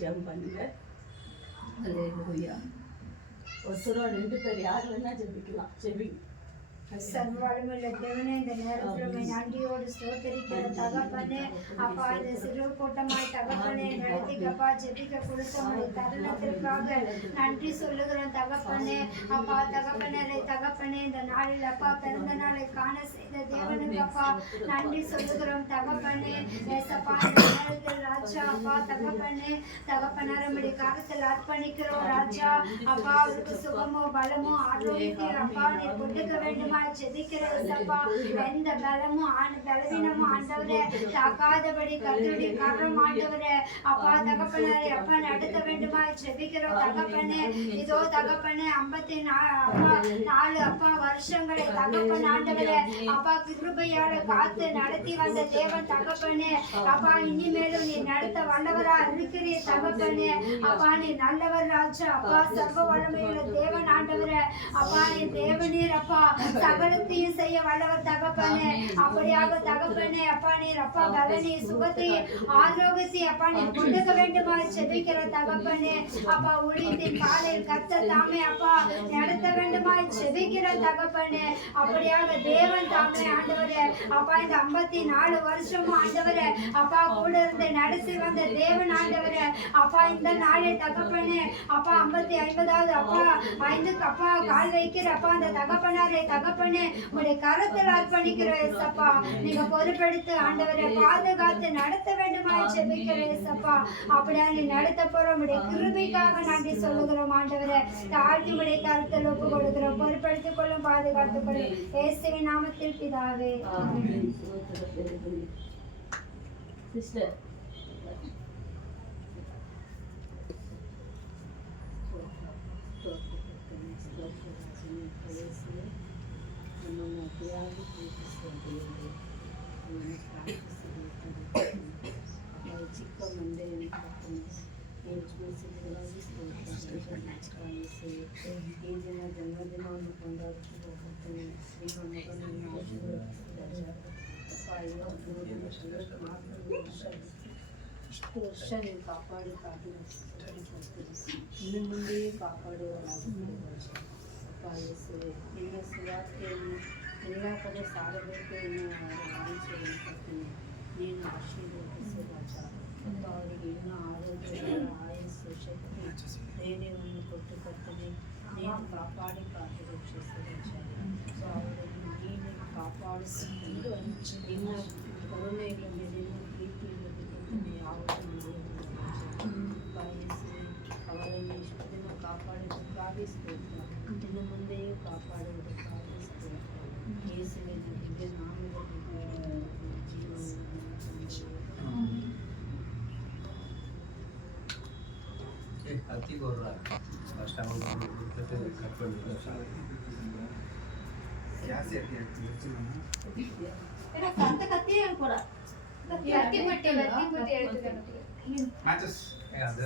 ஜெபம் பண்ணுங்க. அல்லேலூயா. ஒருத்தர் 2 பேர் யார் வேணா ஜெபிக்கலாம். ஜெபிங்க. சர்வவல்லமையுள்ள தேவனே, இந்த நேரத்தில் நன்றியோடு ஸ்தோத்திரிக்கிற தகப்பனே, அப்பா இந்த சிறு கூட்டமாய் தகப்பனே நடத்திக்கப்பா ஜெபிக்க கொடுத்த தருணத்திற்காக நன்றி சொல்லுகிறோம் தகப்பனே. அப்பா தகப்பனே இந்த நாளில் அப்பா பிறந்த நாளை காண செய்த தேவனுக்கு அப்பா நன்றி சொல்லுகிறோம் தகப்பனே. ஏசப்பா இந்த நேரத்தில் ராஜா அப்பா தகப்பனார் நம்முடைய காலத்தில் அர்ப்பணிக்கிறோம் ராஜா. அப்பா அவருக்கு சுகமோ பலமோ ஆரோக்கியத்தை அப்பா நீ கொடுக்க வேண்டுமா ஜெபிக்கிறப்பா. எந்த பலமும் பலவீனமும் ஆண்டவரே தாக்காதபடி கர்த்தருடைய கரம் ஆண்டவரே அப்பா தகப்பனே அப்பா நடத்த வேண்டுமா ஜெபிக்கிறோம் தகப்பனே. இதோ தகப்பனே 54 அப்பா வருஷங்களை தகப்பன் ஆண்டவரே அப்பா கிருபையால காத்து நடத்தி வந்த தேவன் தகப்பனே. அப்பா இனிமேலும் நீ நடத்த வல்லவரா இருக்கிறீர் தகப்பனே. அப்பா நீ நல்லவர் ராஜா. அப்பா சர்வ வல்லமையுள்ள தேவன் ஆண்டவரே அப்பா நீ தேவனீர் அப்பா சகலத்தையும் செய்ய வல்லவர் தகப்பனே. அப்படியாக தகப்பனே அப்பா நீர் அப்பா பலனி சுகத்தையும் ஆரோக்கியத்தையும் அப்பா நீர் கொடுக்க வேண்டுமா ஜெபிக்கிற தகப்பனே. அப்பா ஊழியத்தின் காலையில் கர்த்தர் தாமே அப்பா நடத்த வேண்டுமா ஜெபிக்கிற தகப்பனே. அப்படியாக தேவன் தாமே ஆண்டவரே அப்பா இந்த 54 வருஷமும் ஆண்டவரே அப்பா கூட இருந்து நடத்தி வந்த தேவன் ஆண்டவரே அப்பா இந்த நாளில் தகப்பனே அப்பா 50வது அப்பா 5க்கு அப்பா கால் வைக்கிற அப்பா அந்த தகப்பனாரே தகப்பனே உடைய கரத்தில் அர்ப்பணிக்கிற ஏசப்பா. நீங்க பொறுப்பெடுத்து ஆண்டவரை பாதுகாத்து நடத்த வேண்டுமா ஜெபிக்கிற ஏசப்பா. அப்படியா நீ நடத்த போறோம் உடைய கிருபைக்காக நன்றி சொல்லுகிறோம் ஆண்டவரை. தாழ்த்தி உடைய கருத்தில் ஒப்பு கொடுக்கிறோம். பொறுப்பெடுத்துக் கொள்ளும் பாதுகாத்துக் கொள்ளும் இயேசுவின் நாமத்தில் பிதாவே. சிஸ்டர் ಚಿಕ್ಕ ಮಂದೆ ಈ ದಿನ ಜನ್ಮದಿನವನ್ನು ಕೊಂಡಾಡುತ್ತಿದ್ದೇನೆ. ನಿಮ್ಮ ಮಗನನ್ನು ಇಷ್ಟು ವರ್ಷ ನೀವು ಕಾಪಾಡಿ ಇನ್ನು ಮುಂದೆ ಕಾಪಾಡುವರಾಗಿದ್ದೀರಿ. ನಿಮ್ಮ ಸುವಾರ್ತೆಯನ್ನು ಎಲ್ಲ ಕಡೆ ಸಾರಬೇಕು ಎನ್ನುವ ಆಲೋಚನೆ ಕೊಡ್ತೀನಿ. ನೀನು ಆಶೀರ್ವದಿಸು ರಾಜ. ಅವರಿಗೆ ಇನ್ನೂ ಆರೋಗ್ಯ ಆಯಸ್ಸು ಶಕ್ತಿ ಧೈರ್ಯವನ್ನು ಕೊಟ್ಟು ಕೊಡ್ತೀನಿ. ನೀನು ಕಾಪಾಡಿ ರಕ್ಷಿಸು ರಾಜ. ಸೊ ಅವರನ್ನು ನೀನು ಕಾಪಾಡಿಸಿಕೊಂಡು ಇನ್ನು ಕರುಣೆಯಲ್ಲಿ ಪ್ರೀತಿಯಲ್ಲಿ ಯಾವ கத்திக்கு ஒரு ஃபர்ஸ்ட் அவங்க கொடுத்துட்டு கட் பண்ணி கேஸ் எடுத்து அந்த கத்தியே போடா கத்தி பட்டி எடுத்துக்கணும் மேட்சஸ் அது